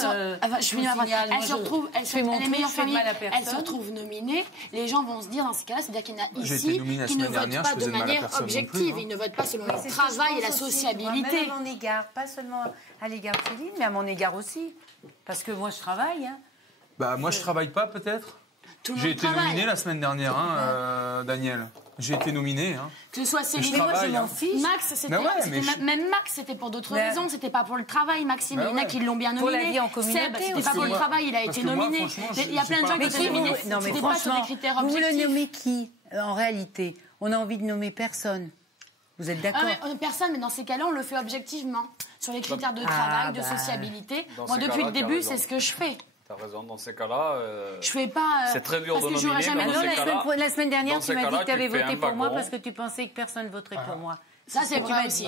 je finis ma phrase. Elle se retrouve, elle est meilleure fermière, elle se retrouve nominée. Les gens vont se dire dans ces cas-là, c'est-à-dire qu'il y en a ici qui ne votent pas de manière objective. Ils ne votent pas selon le travail et la sociabilité. Même à mon égard, pas seulement à l'égard de Céline, mais à mon égard aussi. Parce que moi, je travaille. Hein. Bah, moi, je travaille pas, peut-être. J'ai été nominé la semaine dernière, hein, Daniel. J'ai été nominé. Hein. Que ce soit Céline, moi, je m'en fiche. Max, même Max, c'était pour d'autres raisons. C'était pas pour le travail, Maxime. Il y en a qui l'ont bien nominé. Pour la vie en communauté. Seb, c'était pas pour le travail, il a été nominé. Il y a plein de gens qui ont été nominés. C'était pas sur des critères objectifs. Vous le nommez qui, en réalité? On a envie de nommer personne. Vous êtes d'accord? Personne, mais dans ces cas-là, on le fait objectivement. Sur les critères de travail, de sociabilité. Moi, depuis le début, c'est ce que je fais. T'as raison, dans ces cas-là, je fais pas. C'est très dur de nominer, mais dans ces cas-là... La semaine dernière, tu m'as dit que tu avais voté pour moi parce que tu pensais que personne ne voterait pour moi. Ça, c'est vrai aussi.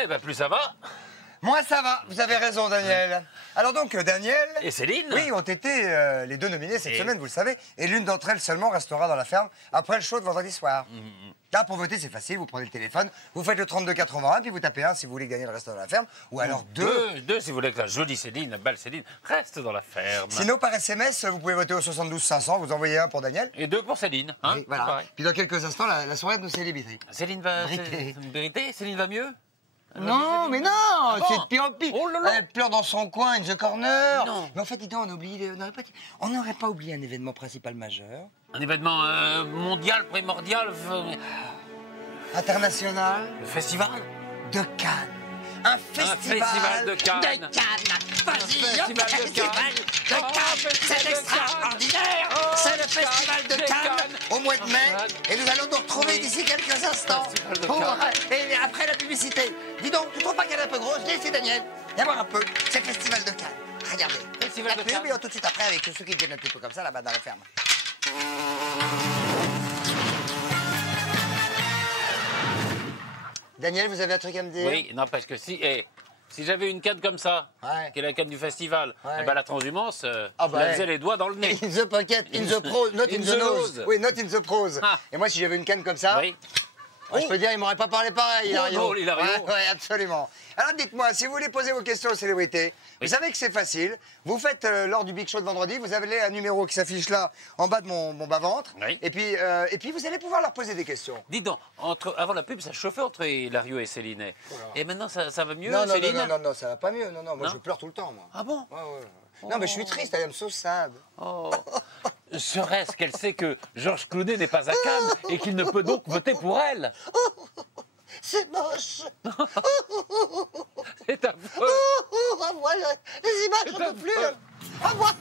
Eh ben, plus ça va. Moi, ça va. Vous avez raison, Daniel. Alors donc, Daniel... Et Céline? Oui, ont été les deux nominés cette semaine, vous le savez. Et l'une d'entre elles seulement restera dans la ferme après le show de vendredi soir. Là, pour voter, c'est facile. Vous prenez le téléphone, vous faites le 3281, puis vous tapez 1 si vous voulez gagner le reste de la ferme. Ou alors 2 si vous voulez que la jolie Céline, la belle Céline, reste dans la ferme. Sinon, par SMS, vous pouvez voter au 72 500. Vous envoyez 1 pour Daniel. Et 2 pour Céline. Hein, oui, voilà. Puis dans quelques instants, la soirée de nos célébrités. Céline va... Vérité, Céline va mieux? Non, mais non, c'est de pire en pire. Oh là là. Elle pleure dans son coin, in the corner. Non. Mais en fait, dis donc, on n'aurait pas oublié un événement principal majeur. Un événement mondial, primordial, international. Le festival de Cannes. Un festival de Cannes. Vas-y, c'est extraordinaire. C'est le festival de Cannes au mois de mai. Et nous allons nous retrouver d'ici quelques instants. Et après la publicité. Dis donc, tu trouves pas qu'elle est un peu grosse? Dis, c'est Daniel. Viens voir un peu. C'est le festival de Cannes. Regardez. Festival la pub, et tout de suite après avec ceux qui viennent un petit peu comme ça là-bas dans la ferme. Daniel, vous avez un truc à me dire? Oui, non, parce que si j'avais une canne comme ça, qui est la canne du festival, eh ben, la transhumance, je la faisais les doigts dans le nez. In the pocket, in the prose, not in the nose. Oui, not in the prose. Et moi, si j'avais une canne comme ça, je peux dire, il m'aurait pas parlé pareil, Hilario. Non, Hilario. Oui, absolument. Alors dites-moi, si vous voulez poser vos questions aux célébrités, vous savez que c'est facile. Vous faites, lors du Big Show de vendredi, vous avez un numéro qui s'affiche là, en bas de mon bas-ventre. Oui. Et puis vous allez pouvoir leur poser des questions. Dis donc, avant la pub, ça chauffait entre Hilario et Céline. Et maintenant, ça va mieux, non, Céline? Non, ça va pas mieux. Non, moi, je pleure tout le temps, moi. Ah bon? Non, mais je suis triste, I am so sad. Oh. Serait-ce qu'elle sait que Georges Clooney n'est pas à Cannes et qu'il ne peut donc voter pour elle? C'est moche. C'est affreux. Voilà, les images, j'en peux plus. Au revoir.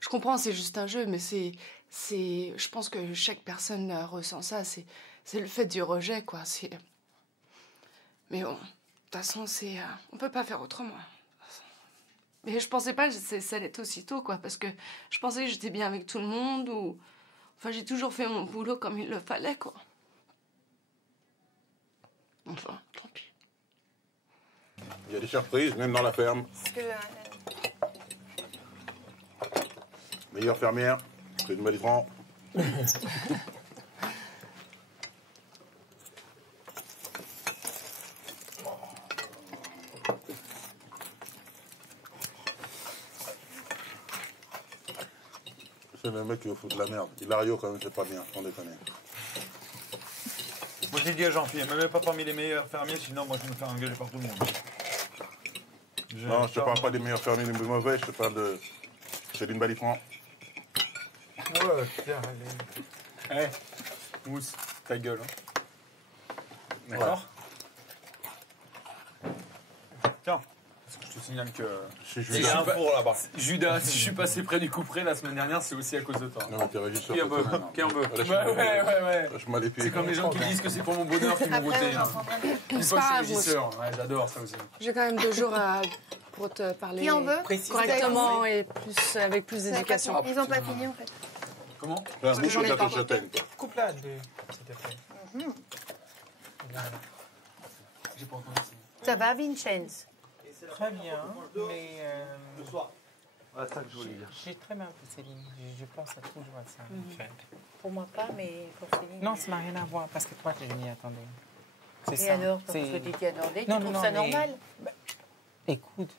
Je comprends, c'est juste un jeu, mais je pense que chaque personne ressent ça. C'est le fait du rejet, quoi. Mais bon, de toute façon, on peut pas faire autrement. Mais je pensais pas que ça allait être aussitôt, quoi, parce que je pensais que j'étais bien avec tout le monde, ou... Enfin, j'ai toujours fait mon boulot comme il le fallait, quoi. Enfin, tant pis. Il y a des surprises, même dans la ferme. Meilleure fermière, c'est une Malitran. C'est le mec qui vous fout de la merde. Hilario, quand même, c'est pas bien, sans déconner. Moi, j'ai dit à Jean-Philippe, même pas parmi les meilleurs fermiers, sinon, moi, je me fais engueuler par tout le monde. Non, je te parle pas des meilleurs fermiers, les plus mauvais, je te parle de Céline Balitran. Ouais, tiens, allez. Mousse, ta gueule. Hein. D'accord. Tiens, parce que je Je te signale que. J'ai un four là-bas. Judas, si je suis passé près du coup près la semaine dernière, c'est aussi à cause de toi. Non, t'es régisseur. Qui un peu. Ouais. Lâche-moi les pieds. C'est comme les gens qui disent que c'est pour mon bonheur qu'ils m'ont voté. Une fois que je suis régisseur. Ouais, j'adore ça aussi. J'ai quand même 2 jours pour te parler Qui en veut correctement et avec plus d'éducation. Ils n'ont pas fini en fait. Comment? Parce que j'en ai pas voté. Coupe-la, s'il te plaît. J'ai pas entendu. Ça va, Vincenz? Très bien, mais... Le soir. Voilà ça que je voulais dire. J'ai très mal pour Céline. Je pense toujours à ça, en fait. Pour moi pas, mais pour Céline. Non, ça n'a rien à voir, parce que toi, je m'y attendais. C'est Et ça. alors, parce que tu t'y attendais, tu Non, trouves non, ça mais- normal? Écoute.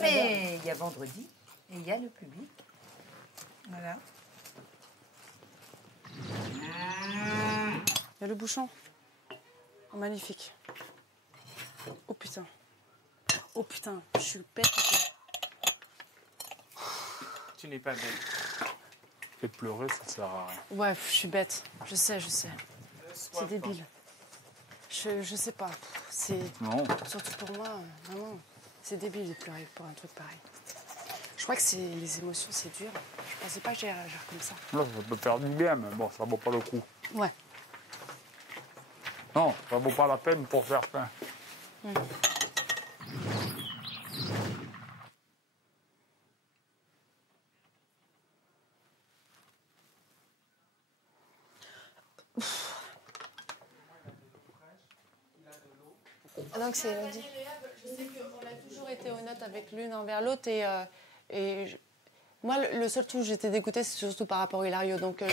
Mais il y a vendredi, et il y a le public. Voilà. Il y a le bouchon. Oh, magnifique. Oh putain. Oh putain, je suis bête. Tu n'es pas belle. Fais pleurer, ça sert à rien. Ouais, je suis bête. Je sais. C'est débile. Je sais pas. C'est. Non. Surtout pour moi, vraiment. C'est débile de pleurer pour un truc pareil. Je crois que c'est les émotions, c'est dur. Je pensais pas que j'allais réagir comme ça. Là, ça peut faire du bien, mais bon, ça vaut pas le coup. Ouais. Non, ça vaut pas la peine pour faire ça. Donc c'est Elodie. Je sais qu'on a toujours été honnête avec l'une envers l'autre moi, le seul truc où j'étais dégoûtée, c'est surtout par rapport à Hilario. Donc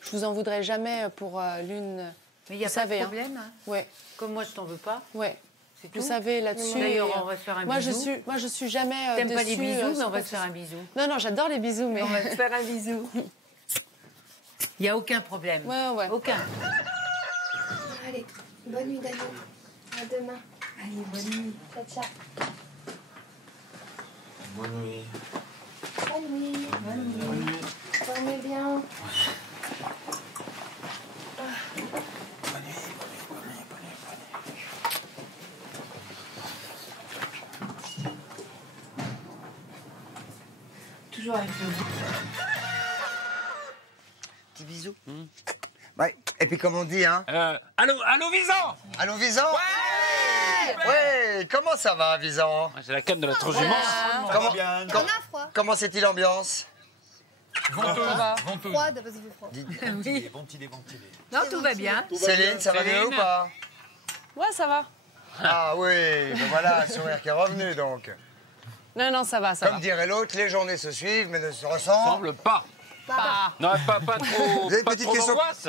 je vous en voudrais jamais pour l'une. Mais il n'y a pas de problème. Hein. Ouais. Comme moi, je t'en veux pas. Ouais. C'est Vous tout. savez là-dessus. D'ailleurs, on va se faire un bisou. Moi, je suis jamais. T'aimes pas déçue, les bisous, mais on va sur se faire un bisou. Non, j'adore les bisous, mais. On va se faire un bisou. Il n'y a aucun problème. Ouais. Aucun. Allez, bonne nuit Daniel. À demain. Allez, bonne nuit. Ciao. Bonne nuit. Bonne nuit. Bonne nuit. Dormez bien. Toujours avec le goût. Petit bisou. Ouais. Et puis comme on dit, hein. Allô, Visan! Allô, Visan? Ouais. Comment ça va, Visan? C'est la canne de la transhumance. Comment c'est-il l'ambiance? Venteuse. Froide parce qu'il fait froid. Ventilé. Non, tout va bien. Céline, ça va mieux ou pas? Ouais, ça va. Ah oui, ben voilà, le sourire qui est revenu donc. Non, ça va. Comme dirait l'autre, les journées se suivent mais ne se ressemblent Semble pas. Non, pas trop. Vous avez une pas petite trop question? d'angoisse.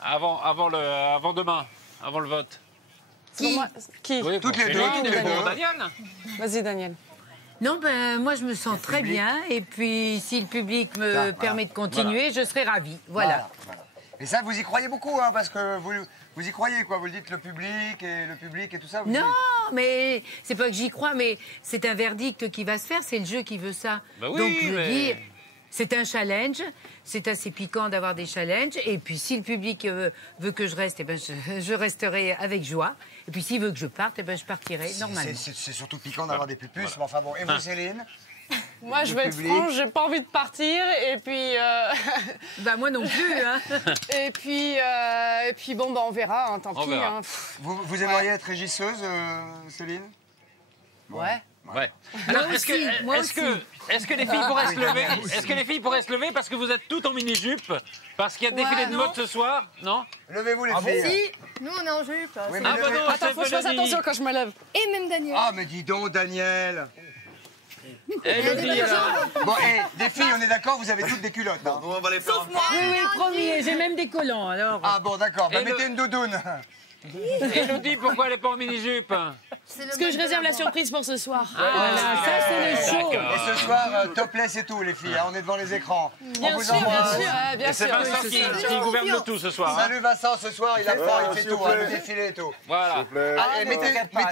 Avant demain, avant le vote. Qui? Oui, Toutes les deux, Céline, toutes les pour deux. Daniel. Vas-y, Daniel. Non, moi, je me sens très bien. Et puis, si le public me permet de continuer, je serai ravie. Voilà. Et ça, vous y croyez beaucoup, hein, parce que vous y croyez, quoi. Vous le dites, le public et tout ça. Vous Non, mais c'est pas que j'y crois, mais c'est un verdict qui va se faire. C'est le jeu qui veut ça. Bah oui, Donc, je veux mais- dire, c'est un challenge. C'est assez piquant d'avoir des challenges. Et puis, si le public veut que je reste, eh ben, je resterai avec joie. Et puis, s'il veut que je parte, eh ben, je partirai normalement. C'est surtout piquant d'avoir des pupus, mais enfin bon. Et vous, Céline? Moi, je Le vais être public. franche, j'ai pas envie de partir. Et puis. Bah, moi non plus, hein. et puis bon, on verra, hein, tant On pis. verra. Hein. Vous aimeriez être régisseuse, Céline? Ouais. Ouais. Moi Alors, aussi, moi est-ce que les filles pourraient se lever? Est-ce que les filles pourraient se lever parce que vous êtes toutes en mini-jupe? Parce qu'il y a défilé de mode ce soir? Non? Levez-vous, les Ah bon? filles. Si, nous on est en jupe. Oui, c'est mais Ah bah non, Attends, faut que je fasse attention quand je me lève. Et même Daniel. Ah, mais dis donc, Daniel. Elodie, alors. Bon, des filles, on est d'accord, vous avez toutes des culottes. Hein. On va les faire. Oui, promis. J'ai même des collants, alors. Ah bon, d'accord. Bah, Et mettez le- une doudoune. Elodie, pourquoi elle n'est pas en mini-jupe? Parce que je réserve la surprise pour ce soir. Voilà, ça, c'est le show. Et ce soir, topless et tout, les filles. Hein, on est devant les écrans. Bien on vous sûr, embrasse. bien Et c'est sûr. Vincent qui gouverne le tout ce soir. hein. Salut Vincent, ce soir, il a faim, il fait s'il vous tout, hein, plaît. le défilé et tout. Voilà. Allez, mettez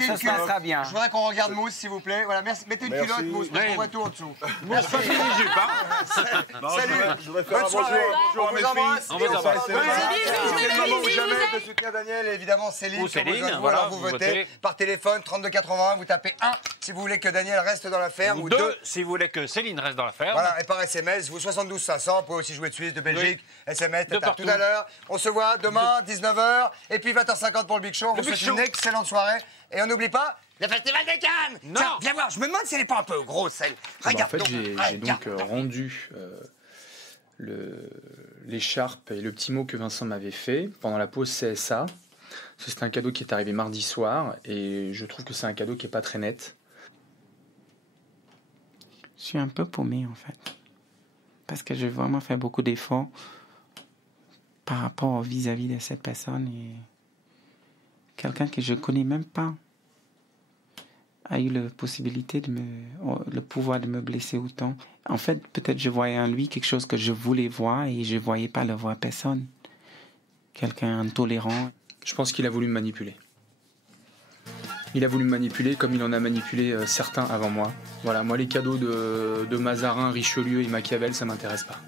une culotte. bien. Je voudrais qu'on regarde Mousse, s'il vous plaît. Voilà, merci. Mettez une Merci. culotte, Mousse, parce Oui. qu'on voit tout en dessous. Mousse pas de mini-jupe, hein. Salut. Je voudrais faire Bonne un bonjour soirée. à On mes vous embrasse. filles. On vous embrasse. C'est le moment ou jamais de soutenir Daniel et évidemment Céline. Ou qui a Céline, besoin de vous. voilà, Alors vous vous votez votez. par téléphone 32,81, vous tapez 1 si vous voulez que Daniel reste dans la ferme. Ou 2 si vous voulez que Céline reste dans la ferme. Voilà, et par SMS, vous 72 500, vous pouvez aussi jouer de Suisse, de Belgique, SMS, de partout. tout à l'heure. On se voit demain, 19h, et puis 20h50 pour le Big Show. On vous souhaite une excellente soirée. Et on n'oublie pas, le Festival des Cannes. Non. Tiens, viens voir, je me demande si elle n'est pas un peu grosse, celle. Regarde. En fait, j'ai donc rendu l'écharpe et le petit mot que Vincent m'avait fait pendant la pause CSA. C'est un cadeau qui est arrivé mardi soir et je trouve que c'est un cadeau qui n'est pas très net. Je suis un peu paumé en fait. Parce que j'ai vraiment fait beaucoup d'efforts par rapport vis-à-vis de cette personne et quelqu'un que je ne connais même pas a eu la possibilité le pouvoir de me blesser autant. En fait, peut-être je voyais en lui quelque chose que je voulais voir et je ne voyais pas le voir personne. Quelqu'un intolérant. Je pense qu'il a voulu me manipuler. Il a voulu me manipuler comme il en a manipulé certains avant moi. Voilà, moi les cadeaux de Mazarin, Richelieu et Machiavel, ça m'intéresse pas.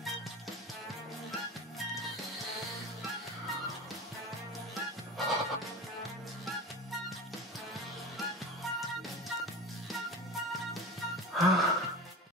Ah.